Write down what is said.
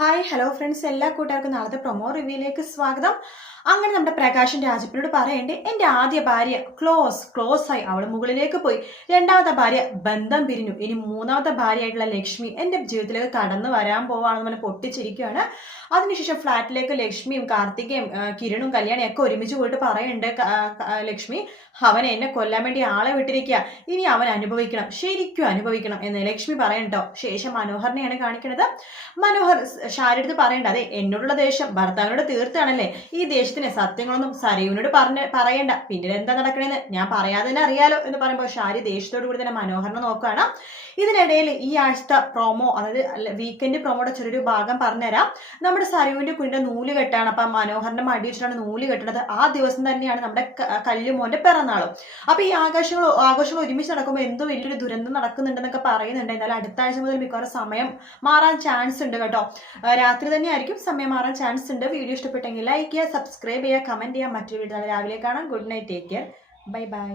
Hi hello friends, എല്ലാ കൂട്ടുകാർക്കും നാളത്തെ പ്രൊമോ റിവ്യൂയിലേക്ക് സ്വാഗതം. അങ്ങനെ നമ്മുടെ പ്രകാശൻ രാജപ്പനോട് പറയണ്ടേ, എൻ്റെ ആദ്യ ഭാര്യ ക്ലോസ് ആയി, അവൾ മുകളിലേക്ക് പോയി. രണ്ടാമത്തെ ഭാര്യ ബന്ധം പിരിഞ്ഞു. ഇനി മൂന്നാമത്തെ ഭാര്യയായിട്ടുള്ള ലക്ഷ്മി എൻ്റെ ജീവിതത്തിലേക്ക് കടന്നു വരാൻ പോവാണെന്ന് പറഞ്ഞ് പൊട്ടിച്ചിരിക്കുകയാണ്. അതിനുശേഷം ഫ്ലാറ്റിലേക്ക് ലക്ഷ്മിയും കാർത്തികയും കിരണും കല്യാണിയും ഒക്കെ ഒരുമിച്ച് പോയിട്ട് പറയുന്നുണ്ട്, ലക്ഷ്മി അവനെ എന്നെ കൊല്ലാൻ വേണ്ടി ആളെ വിട്ടിരിക്കുക, ഇനി അവൻ അനുഭവിക്കണം, ശരിക്കും അനുഭവിക്കണം എന്ന് ലക്ഷ്മി പറയണ്ടോ. ശേഷം മനോഹറിനെയാണ് കാണിക്കുന്നത്. മനോഹർ ഷാരിടുത്ത് പറയണ്ട, അതെ എന്നോടുള്ള ദേഷ്യം ഭർത്താവിനോട് തീർത്താണല്ലേ, ഈ ദേഷ്യത്തിന് സത്യങ്ങളൊന്നും സരയുവിനോട് പറയണ്ട, പിന്നീട് എന്താ നടക്കണേന്ന് ഞാൻ പറയാതെ തന്നെ അറിയാലോ എന്ന് പറയുമ്പോൾ ഷാരി ദേഷ്യത്തോടു കൂടി തന്നെ മനോഹറിനെ നോക്കുകയാണ്. ഇതിനിടയിൽ ഈ ആഴ്ചത്തെ പ്രൊമോ, അതായത് വീക്കെൻഡ് പ്രൊമോയുടെ ചെറിയൊരു ഭാഗം പറഞ്ഞുതരാം. നമ്മുടെ സരയുവിന്റെ കുഞ്ഞിന്റെ നൂല് കെട്ടാണ്. അപ്പൊ മനോഹറിന്റെ മടി വെച്ചിട്ടാണ് നൂല് കെട്ടുന്നത്. ആ ദിവസം തന്നെയാണ് നമ്മുടെ കല്ലുമോന്റെ പിറന്നാളും. അപ്പൊ ഈ ആഘോഷങ്ങൾ ഒരുമിച്ച് നടക്കുമ്പോൾ എന്തോ വലിയൊരു ദുരന്തം നടക്കുന്നുണ്ടെന്നൊക്കെ പറയുന്നുണ്ട്. എന്നാലും അടുത്ത ആഴ്ച മുതൽ മിക്കവാറും സമയം മാറാൻ ചാൻസ് ഉണ്ട് കേട്ടോ. രാത്രി തന്നെ ആയിരിക്കും സമയം മാറാൻ ചാൻസ് ഉണ്ട്. വീഡിയോ ഇഷ്ടപ്പെട്ടെങ്കിൽ ലൈക്ക് ചെയ്യുക, സബ്സ്ക്രൈബ് ചെയ്യുക, കമന്റ് ചെയ്യുക. മറ്റൊരു വീഡിയോ രാവിലെ കാണാം. Good night, take care, bye bye.